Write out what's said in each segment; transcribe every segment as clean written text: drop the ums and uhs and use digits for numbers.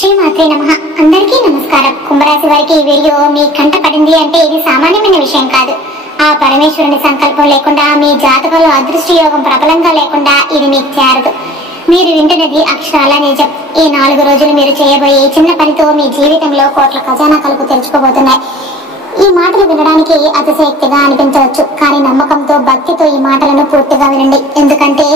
శ్రీమాత్రే నమః. అందరికీ నమస్కారం. కుంభరాశి వారికి ఈ వీడియో మీ కంట పడింది అంటే ఇది సామాన్యమైన విషయం కాదు. ఆ పరమేశ్వరుని సంకల్పం లేకుండా మీ జాతకంలో అదృష్ట యోగం ప్రబలంగా లేకుండా ఇది మీకు చేరదు. మీరు వింటున్నది అక్షరాల నిజం. ఈ 4 రోజులు మీరు చేయబోయే చిన్న పనితో మీ జీవితంలో కోట్ల ఖజానా కలుపు తెరుచుకోబోతున్నాయి. ఈ మాటలు వినడానికి అతిశయక్తిగా అనిపించవచ్చు, కానీ నమ్మకంతో భక్తితో ఈ మాటలను పూర్తిగా వినండి. ఎందుకంటే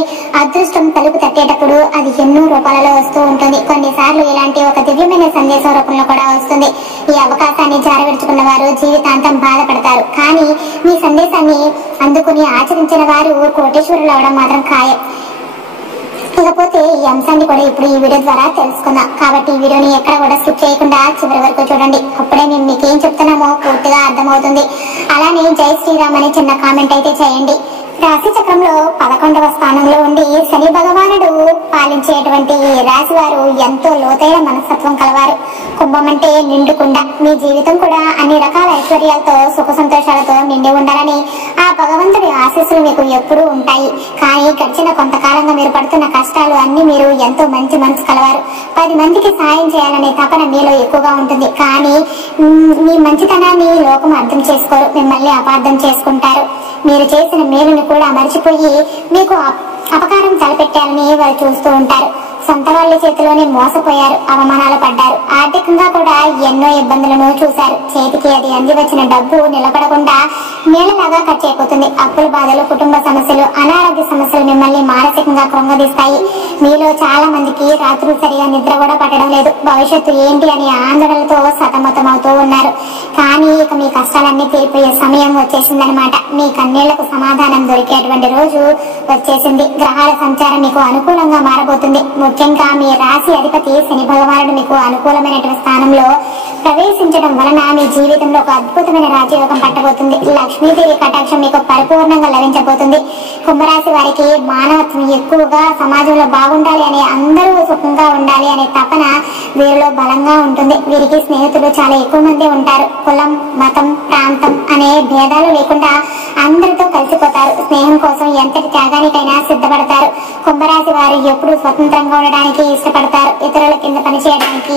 అదృష్టం తలుపు తట్టేటప్పుడు అది ఎన్నో రూపాలలో వస్తూ ఉంటుంది. కొన్నిసార్లు ఇలాంటి ఒక దివ్యమైన సందేశం రూపంలో కూడా వస్తుంది. ఈ అవకాశాన్ని జారవిడుచుకున్న వారు జీవితాంతం బాధపడతారు, కానీ మీ సందేశాన్ని అందుకుని ఆచరించిన వారు కోటీశ్వరులు అవడం మాత్రం ఖాయం. ఇకపోతే ఈ అంశాన్ని కూడా ఇప్పుడు ఈ వీడియో ద్వారా తెలుసుకుందాం. కాబట్టి ఈ వీడియోని ఎక్కడ కూడా స్కిప్ చేయకుండా చివరి వరకు చూడండి. అప్పుడే మేము మీకేం చెప్తున్నామో పూర్తిగా అర్థమవుతుంది. అలానే జై శ్రీరామ్ అని చిన్న కామెంట్ అయితే చేయండి. రాశి చక్రంలో 11వ స్థానంలో ఉండి శని భగవానుడు పాలించేటువంటి రాశి వారు ఎంతో లోతైన మనస్తత్వం కలవారు. కుంభం అంటే నిండుకుండా మీ జీవితం కూడా అన్ని రకాల ఐశ్వర్యాలతో సుఖ సంతోషాలతో నిండి ఉండాలని ఆ భగవంతుడి ఆశీస్సులు మీకు ఎప్పుడూ ఉంటాయి. కానీ గడిచిన కొంతకాలంగా మీరు పడుతున్న కష్టాలు అన్ని మీరు ఎంతో మంచి మనసు కలవారు. 10 మందికి సాయం చేయాలనే తపన మీలో ఎక్కువగా ఉంటుంది. కానీ మీ మంచితనాన్ని లోకం అర్థం చేసుకోరు, మిమ్మల్ని అపార్థం చేసుకుంటారు. మీరు చేసిన మేలుని కూడా మర్చిపోయి మీకు అపకారం తలపెట్టాలని వారు చూస్తూ ఉంటారు. సొంత వాళ్ళ చేతిలోనే మోసపోయారు, అవమానాలు పడ్డారు. ఆర్థికంగా కూడా ఎన్నో ఇబ్బందులను చూశారు. చేతికి అది అంది వచ్చిన డబ్బు నిలబడకుండా నీళ్ళలాగా ఖర్చు అయిపోతుంది. అప్పుల బాధలు, కుటుంబ సమస్యలు, అనారోగ్య సమస్యలు మిమ్మల్ని మానసికంగా కృంగదీస్తాయి. మీలో చాలా మందికి రాత్రులు సరిగా నిద్ర కూడా పట్టడం లేదు. భవిష్యత్తు ఏంటి అని ఆందోళనలతో సతమతం అవుతూ ఉన్నారు. కానీ ఇక మీ కష్టాలన్నీ తీరిపోయే సమయం వచ్చేసిందనమాట. మీ కన్నీళ్లకు సమాధానం దొరికేటువంటి రోజు వచ్చేసింది. గ్రహాల సంచారం మీకు అనుకూలంగా మారబోతుంది. ముఖ్యంగా మీ రాశి అధిపతి శని భగవానుడు మీకు అనుకూలమైనటువంటి స్థానంలో ప్రవేశించడం వలన మీ జీవితంలో ఒక అద్భుతమైన రాజయోగం పట్టబోతుంది. లక్ష్మీదేవి కటాక్షం మీకు పరిపూర్ణంగా లభించబోతుంది. కుంభరాశి వారికి మానవత్వం ఎక్కువగా, సమాజంలో బాగుండాలి అని, అందరూ సుఖంగా ఉండాలి అనే తపన వీరిలో బలంగా ఉంటుంది. వీరికి స్నేహితులు చాలా ఎక్కువ మంది ఉంటారు. కులం, మతం, ప్రాంతం అనే భేదాలు లేకుండా అందరితో కలిసిపోతారు. స్నేహం కోసం ఎంతటి త్యాగానికైనా సిద్ధపడతారు. కుంభరాశి వారు ఎప్పుడు స్వతంత్రంగా ఉండడానికి ఇష్టపడతారు. ఇతరుల కింద పనిచేయడానికి,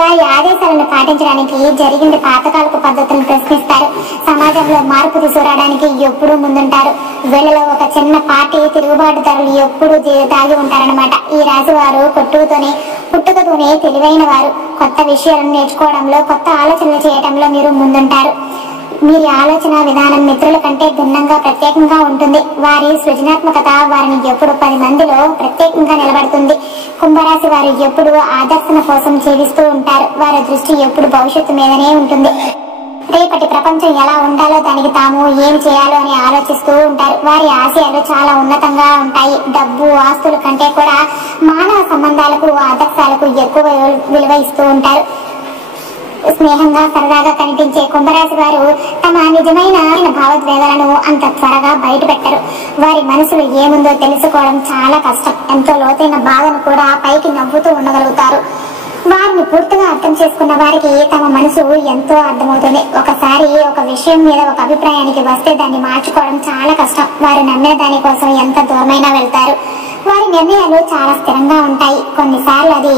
వారి ఆదేశాలను పాటించడానికి, జరిగిన పాతకాలపు పద్ధతులను ప్రశ్నిస్తారు. సమాజంలో మార్పు తీసుకురావడానికి ఎప్పుడూ ముందుంటారు. వీళ్ళలో ఒక చిన్న పార్టీ తిరుగుబాటుదారులు ఎప్పుడు దాగి ఉంటారనమాట. ఈ రాశి వారు పుట్టుకతోనే తెలివైన వారు. కొత్త విషయాలను నేర్చుకోవడంలో, కొత్త ఆలోచనలు చేయడంలో మీరు ముందుంటారు. మీ ఆలోచన విధానం మిత్రుల కంటే భిన్నంగా, ప్రత్యేకంగా ఉంటుంది. వారి సృజనాత్మకత వారిని ఎప్పుడు 10 మందిలో ప్రత్యేకంగా నిలబడుతుంది. కుంభరాశి వారు ఎప్పుడు ఆదర్శన కోసం జీవిస్తూ ఉంటారు. వారి దృష్టి ఎప్పుడు భవిష్యత్తు మీదనే ఉంటుంది. రేపటి ప్రపంచం ఎలా ఉండాలో, దానికి తాము ఏమి చేయాలో అని ఆలోచిస్తూ ఉంటారు. వారి ఆశయాలు చాలా ఉన్నతంగా ఉంటాయి. డబ్బు, ఆస్తుల కంటే కూడా మానవ సంబంధాలకు, ఆదర్శాలకు ఎక్కువ విలువ ఇస్తూ ఉంటారు. స్నేహంగా, సరదాగా కనిపించే కుంభరాశి వారు తమ నిజమైన భావోద్వేగాలను అంత త్వరగా బయట పెట్టరు. వారి మనసులో ఏముందో తెలుసుకోవడం చాలా కష్టం. ఎంతో లోతైన బాధను కూడా పైకి నవ్వుతూ ఉండగలుగుతారు. వారిని పూర్తిగా అర్థం చేసుకున్న వారికి తమ మనసు ఎంతో అర్థమవుతుంది. ఒకసారి ఒక విషయం మీద ఒక అభిప్రాయానికి వస్తే దాన్ని మార్చుకోవడం చాలా కష్టం. వారు నమ్మిన దానికోసం ఎంత దూరమైనా వెళ్తారు. వారి నిర్ణయాలు చాలా స్థిరంగా ఉంటాయి. కొన్నిసార్లు అది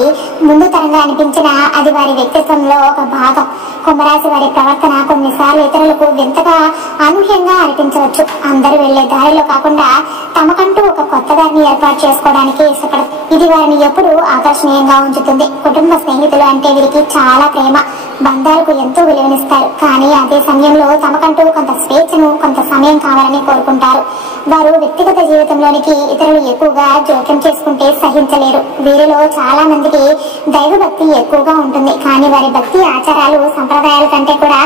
ముందు తరంగా అనిపించినా అది వారి వ్యక్తిత్వంలో ఒక భాగం. కుంభరాశి వారి ప్రవర్తన కొన్నిసార్లు ఇతరులకు వింతగా, అనూహ్యంగా అనిపించవచ్చు. అందరూ వెళ్లే దారిలో కాకుండా తమకంటూ ఒక కొత్త దారిని ఏర్పాటు చేసుకోవడానికి ఇష్టపడతారు. ఇది వారిని ఎప్పుడూ ఆకర్షణీయంగా ఉంచుతుంది. కుటుంబ స్నేహితులు అంటే వీరికి చాలా ప్రేమ. బంధాలకు ఎంతో విలువనిస్తారు. కానీ అదే సమయంలో తమకంటూ కొంత స్వేచ్ఛను, కొంత సమయం కావాలని కోరుకుంటారు. వారు వ్యక్తిగత జీవితంలోనికి ఇతరులు ఎక్కువగా జోక్యం చేసుకుంటే సహించలేరు. వీరిలో చాలా మందికి దైవభక్తి ఎక్కువగా ఉంటుంది. కానీ వారి భక్తి ఆచారాలు, సంప్రదాయాల కంటే కూడా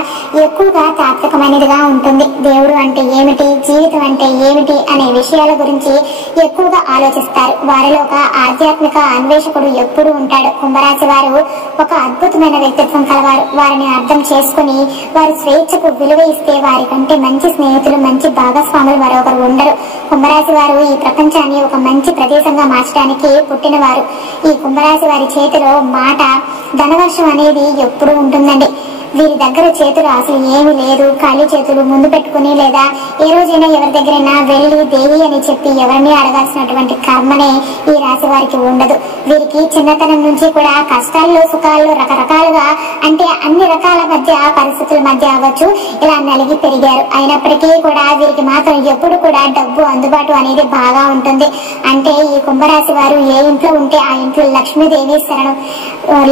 ఎక్కువగా తాత్వికమైనదిగా ఉంటుంది. దేవుడు అంటే ఏమిటి, జీవితం అంటే ఏమిటి అనే విషయాల గురించి ఎక్కువగా ఆలోచిస్తారు. వారిలో ఒక ఆధ్యాత్మిక అన్వేషకుడు ఎప్పుడు ఉంటాడు. కుంభరాశి వారు ఒక అద్భుతమైన వ్యక్తిత్వం కలవారు. వారిని అర్థం చేసుకుని వారి స్వేచ్ఛకు విలువ ఇస్తే వారి కంటే మంచి స్నేహితులు, మంచి భాగస్వాములు మరొకరు ఉండరు. కుంభరాశి వారు ఈ ప్రపంచాన్ని ఒక మంచి ప్రదేశంగా మార్చడానికి పుట్టినవారు. ఈ కుంభరాశి వారి చేతిలో మాట, ధనవర్షం అనేది ఎప్పుడూ ఉంటుందండి. వీరి దగ్గర చేతులు అసలు ఏమీ లేదు. ఖాళీ చేతులు ముందు పెట్టుకుని లేదా ఏ రోజైనా ఎవరి దగ్గరైనా వెళ్ళి దేవి అని చెప్పి ఎవరిని అడగాల్సినటువంటి కర్మనే ఈ రాశి వారికి ఉండదు. వీరికి చిన్నతనం నుంచి కూడా కష్టాల్లో సుఖాల్లో రకరకాలుగా అంటే అన్ని రకాల మధ్య పరిస్థితుల మధ్య అవ్వచ్చు ఇలా నలిగి పెరిగారు. అయినప్పటికీ కూడా వీరికి మాత్రం ఎప్పుడు కూడా డబ్బు అందుబాటు అనేది బాగా ఉంటుంది. అంటే ఈ కుంభరాశి వారు ఏ ఇంట్లో ఉంటే ఆ ఇంట్లో లక్ష్మీదేవి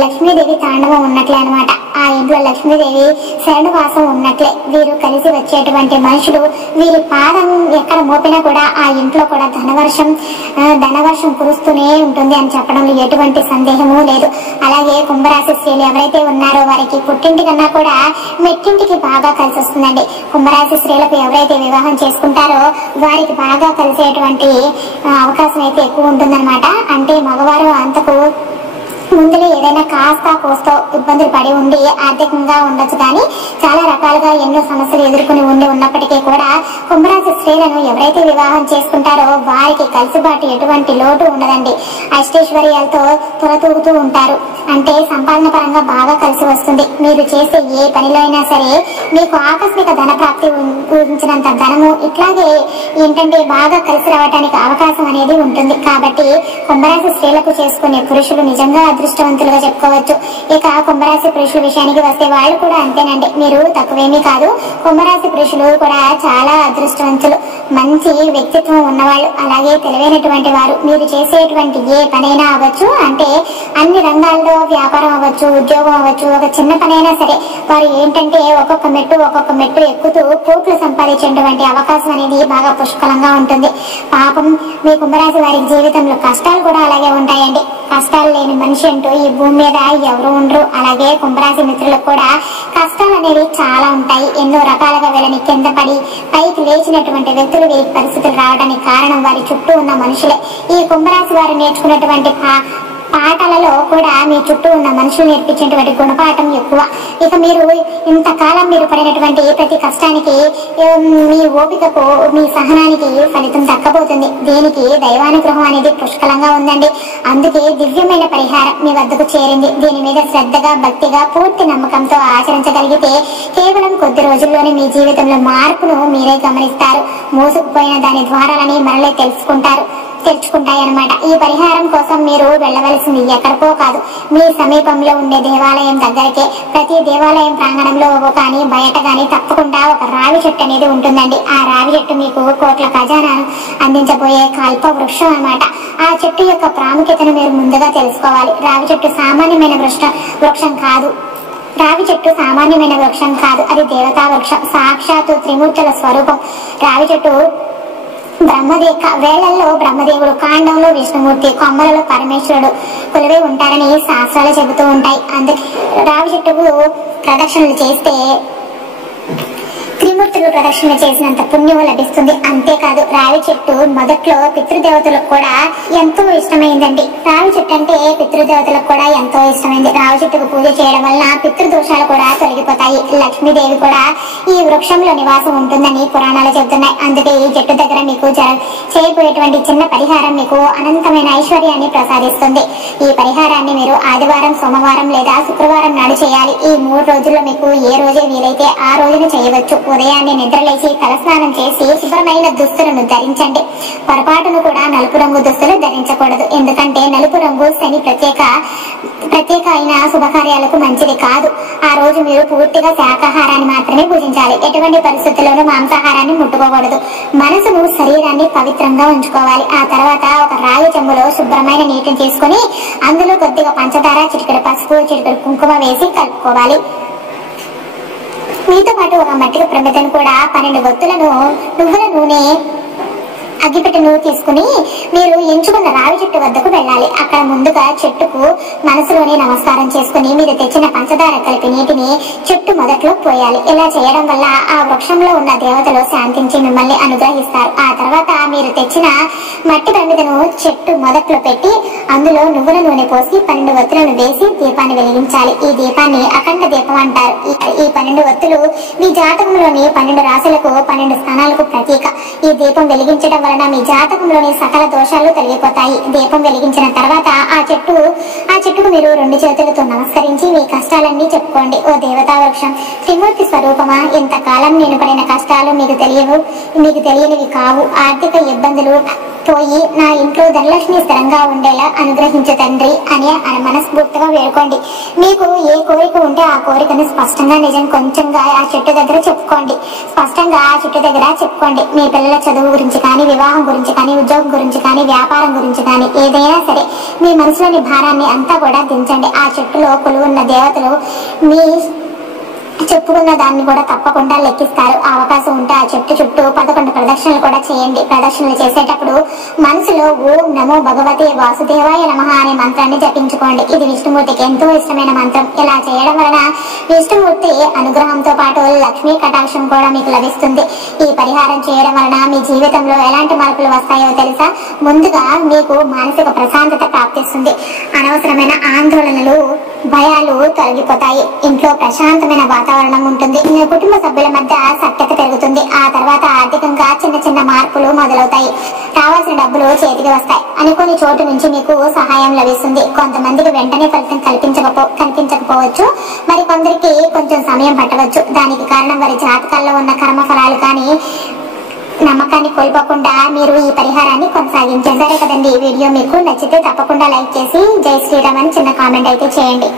లక్ష్మీదేవి తాండవం ఉన్నట్లే అనమాట. ఆ ఇంట్లో లక్ష్మీదేవి శరణువాసం ఉన్నట్లే. వీరు కలిసి వచ్చేటువంటి మనుషులు వీరి పాదం ఎక్కడ మోపినా కూడా ఆ ఇంట్లో కూడా ధనవర్షం కురుస్తూనే ఉంటుంది అని చెప్పడంలో ఎటువంటి సందేహము లేదు. అలాగే కుంభరాశి స్త్రీలు ఎవరైతే ఉన్నారో వారికి పుట్టింటి కన్నా కూడా మెట్టింటికి బాగా కలిసి వస్తుందండి. కుంభరాశి స్త్రీలకు ఎవరైతే వివాహం చేసుకుంటారో వారికి బాగా కలిసేటువంటి అవకాశం అయితే ఎక్కువ ఉంటుందన్నమాట. అంటే మగవారు అంతకు ముందులో ఏదైనా కాస్త కోస్తో ఇబ్బందులు పడి ఉండి ఆర్థికంగా ఉండొచ్చు, కానీ చాలా రకాలుగా ఎన్నో సమస్యలు ఎదుర్కొని ఉన్నప్పటికీ కూడా కుంభరాశి స్త్రీలను ఎవరైతే వివాహం చేసుకుంటారో వారికి కలిసిబాటు ఎటువంటి లోటు ఉండదండి. అష్టైశ్వర్యాలతో తులతూగుతూ ఉంటారు. అంటే సంపాదన పరంగా బాగా కలిసి వస్తుంది. మీరు చేసే ఏ పనిలో అయినా సరే మీకు ఆకస్మిక ధన ప్రాప్తి ఊహించినంత ధనము ఇట్లాగే ఏంటంటే బాగా కలిసి రావడానికి అవకాశం అనేది ఉంటుంది. కాబట్టి కుంభరాశి స్త్రీలకు చేసుకునే పురుషులు నిజంగా అదృష్టవంతులుగా చెప్పుకోవచ్చు. ఇక కుంభరాశి పురుషుల విషయానికి వస్తే వాళ్ళు కూడా అంతేనండి, మీరు తక్కువేమీ కాదు. కుంభరాశి పురుషులు కూడా చాలా అదృష్టవంతులు, మంచి వ్యక్తిత్వం ఉన్నవాళ్ళు, అలాగే తెలివైనటువంటి వారు. మీరు చేసేటువంటి ఏ పనైనా అవ్వచ్చు, అంటే అన్ని రంగాల్లో వ్యాపారం అవ్వచ్చు, ఉద్యోగం అవ్వచ్చు, ఒక చిన్న పనైనా సరే వారు ఏంటంటే ఒక్కొక్క మెట్టు ఎక్కుతూ కోట్లు సంపాదించేటువంటి అవకాశం అనేది బాగా పుష్కలంగా ఉంటుంది. పాపం మీ కుంభరాశి వారి జీవితంలో కష్టాలు కూడా అలాగే ఉంటాయండి. కష్టాలు లేని మనిషి అంటూ ఈ భూమి మీద ఎవరు ఉండరు. అలాగే కుంభరాశి మిత్రులకు కూడా కష్టాలు అనేవి చాలా ఉంటాయి. ఎన్నో రకాలుగా వీళ్ళని కింద పడి పైకి లేచినటువంటి వ్యక్తులు వీరికి పరిస్థితులు రావడానికి కారణం వారి చుట్టూ ఉన్న మనుషులే. ఈ కుంభరాశి వారు నేర్చుకున్నటువంటి పాఠాలలో కూడా మీ చుట్టూ ఉన్న మనుషులు నేర్పించేటువంటి గుణపాఠం ఎక్కువ. ఇక మీరు ఇంతకాలం మీరు పడినటువంటి ప్రతి కష్టానికి మీ ఓపికకు మీ సహనానికి ఫలితం దక్కబోతుంది. దీనికి దైవానుగ్రహం అనేది పుష్కలంగా ఉందండి. అందుకే దివ్యమైన పరిహారం మీ వద్దకు చేరింది. దీని మీద శ్రద్ధగా భక్తిగా పూర్తి నమ్మకంతో ఆచరించగలిగితే కేవలం కొద్ది రోజుల్లోనే మీ జీవితంలో మార్పును మీరే గమనిస్తారు. మోసుకుపోయిన దాని ద్వారాలని మరలే తెరుచుకుంటాయన్నమాట. ఈ పరిహారం కోసం మీరు వెళ్ళవలసింది ఎక్కడికో కాదు, మీ సమీపంలో ఉండే దేవాలయం దగ్గరికే. ప్రతి దేవాలయం ప్రాంగణంలో కానీ బయట కానీ తప్పకుండా ఒక రావి చెట్టు అనేది ఉంటుందండి. ఆ రావి చెట్టు మీకు కోట్ల ఖజానాను అందించబోయే కల్ప వృక్షం అన్నమాట. ఆ చెట్టు యొక్క ప్రాముఖ్యతను మీరు ముందుగా తెలుసుకోవాలి. రావి చెట్టు సామాన్యమైన వృక్షం కాదు. రావి చెట్టు సామాన్యమైన వృక్షం కాదు, అది దేవతా వృక్షం, సాక్షాత్తు త్రిమూర్తుల స్వరూపం. రావి చెట్టు వేళ్లలో బ్రహ్మదేవుడు, కాండంలో విష్ణుమూర్తి, కొమ్మలలో పరమేశ్వరుడు కొలువై ఉంటారని శాస్త్రాలు చెబుతూ ఉంటాయి. అందుకే రావి చెట్టుకు ప్రదక్షిణలు చేస్తే త్రిమూర్తులు ప్రదక్షిణ చేసినంత పుణ్యం లభిస్తుంది. అంతేకాదు రావి చెట్టు మొదట్లో పితృదేవతలకు కూడా ఎంతో ఇష్టమైందండి. రావి చెట్టు అంటే పితృదేవతలకు కూడా ఎంతో ఇష్టమైంది. రావి చెట్టుకు పూజ చేయడం వల్ల పితృదోషాలు కూడా తొలగిపోతాయి. లక్ష్మీదేవి కూడా ఈ వృక్షంలో నివాసం ఉంటుందని పురాణాలు చెబుతున్నాయి. అందుకే ఈ చెట్టు దగ్గర మీకు చేయబోయేటువంటి చిన్న పరిహారం మీకు అనంతమైన ఐశ్వర్యాన్ని ప్రసాదిస్తుంది. ఈ పరిహారాన్ని మీరు ఆదివారం, సోమవారం లేదా శుక్రవారం నాడు చేయాలి. ఈ 3 రోజుల్లో మీకు ఏ రోజే వీలైతే ఆ రోజున చేయవచ్చు. ఉదయాన్నే నిద్రలేసి తలస్నానం చేసి శుభ్రమైన దుస్తులను ధరించండి. పొరపాటును కూడా నలుపు రంగు దుస్తులు ధరించకూడదు. ఎందుకంటే నలుపు రంగు శని ప్రత్యేక అయిన శుభకార్యాలకు మంచిది కాదు. ఆ రోజు మీరు పూర్తిగా శాకాహారాన్ని మాత్రమే పూజించాలి. ఎటువంటి పరిస్థితుల్లోనూ మాంసాహారాన్ని ముట్టుకోకూడదు. మనసును శరీరాన్ని పవిత్రంగా ఉంచుకోవాలి. ఆ తర్వాత ఒక రాగి చెంబులో శుభ్రమైన నీటిని తీసుకుని అందులో కొద్దిగా పంచదార, చిటికెడు పసుపు, చిటికెడు కుంకుమ వేసి కలుపుకోవాలి. మీతో పాటు ఒక మట్టిక ప్రమిదను కూడా 12 ఒత్తులను నువ్వుల నూనె అగ్గిపెట్టెను తీసుకుని మీరు ఎంచుకున్న రావి చెట్టు వద్దకు వెళ్ళాలి. అక్కడ ముందుగా చెట్టుకు మనసులోనే నమస్కారం చేసుకుని మీరు తెచ్చిన పంచదార కలిపి నీటిని చెట్టు మొదట్లో పోయాలి. ఇలా చేయడం వల్ల ఆ వృక్షంలో ఉన్న దేవతలు శాంతించి మిమ్మల్ని అనుగ్రహిస్తారు. ఆ తర్వాత మీరు తెచ్చిన మట్టి ప్రమిదను చెట్టు మొదట్లో పెట్టి అందులో నువ్వుల నూనె పోసి 12 ఒత్తులను వేసి దీపాన్ని వెలిగించాలి. ఈ దీపాన్ని అఖండ దీపం అంటారు. ఈ 12 ఒత్తులు మీ జాతకంలోని 12 రాశులకు 12 స్థానాలకు ప్రతీక. ఈ దీపం వెలిగించడం వలన వలన మీ జాతకంలోని సకల దోషాలు తొలగిపోతాయి. దీపం వెలిగించిన తర్వాత ఆ చెట్టుకు మీరు 2 చేతులతో నమస్కరించి మీ కష్టాలన్నీ చెప్పుకోండి. ఓ దేవతా వృక్షం, త్రిమూర్తి స్వరూపమా, ఇంతకాలం నేను పడిన కష్టాలు మీకు తెలియనివి కావు. ఆర్థిక ఇబ్బందులు పోయి నా ఇంట్లో ధనలక్ష్మి స్థిరంగా ఉండేలా అనుగ్రహించు తండ్రి అని మనస్ఫూర్తిగా వేడుకోండి. మీకు ఏ కోరిక ఉంటే ఆ కోరికను స్పష్టంగా కొంచెంగా ఆ చెట్టు దగ్గర చెప్పుకోండి. మీ పిల్లల చదువు గురించి కానీ, వివాహం గురించి కానీ, ఉద్యోగం గురించి కానీ, వ్యాపారం గురించి కానీ, ఏదైనా సరే మీ మనసులోని భారాన్ని అంతా కూడా దించండి. ఆ చెట్టులో కొలువున్న దేవతలు మీ చెప్పుకున్న దాన్ని కూడా తప్పకుండా లెక్కిస్తారు. ఆ అవకాశం ఉంటే ఆ చెట్టు చుట్టూ 11 ప్రదక్షిణలు కూడా చేయండి. ప్రదక్షిణలు చేసేటప్పుడు మనసులో ఓం నమో భగవతే వాసుదేవాయ నమః అనే మంత్రాన్ని జపించుకోండి. ఇది విష్ణుమూర్తికి ఎంతో ఇష్టమైన మంత్రం. ఇలా చేయడం వలన విష్ణుమూర్తి అనుగ్రహంతో పాటు లక్ష్మీ కటాక్షం కూడా మీకు లభిస్తుంది. ఈ పరిహారం చేయడం వలన మీ జీవితంలో ఎలాంటి మార్పులు వస్తాయో తెలుసా? ముందుగా మీకు మానసిక ప్రశాంతత ప్రాప్తిస్తుంది. అనవసరమైన ఆందోళనలు, భయాలు తొలగిపోతాయి. ఇంట్లో ప్రశాంతమైన వాతావరణం ఉంటుంది. కుటుంబ సభ్యుల మధ్య సఖ్యత పెరుగుతుంది. ఆ తర్వాత ఆర్థికంగా చిన్న మార్పులు మొదలవుతాయి. రావాల్సిన డబ్బులు చేతికి వస్తాయి. అనుకోని చోటు నుంచి మీకు సహాయం లభిస్తుంది. కొంతమందికి వెంటనే ఫలితం కనిపించకపోవచ్చు, మరి కొందరికి కొంచెం సమయం పట్టవచ్చు. దానికి కారణం వారి జాతకాల్లో ఉన్న కర్మఫలాలు. కానీ నమ్మకాన్ని కోల్పోకుండా మీరు ఈ పరిహారాన్ని కొనసాగించారు కదండి. ఈ వీడియో మీకు నచ్చితే తప్పకుండా లైక్ చేసి జై శ్రీరామ్ అని చిన్న కామెంట్ అయితే చేయండి.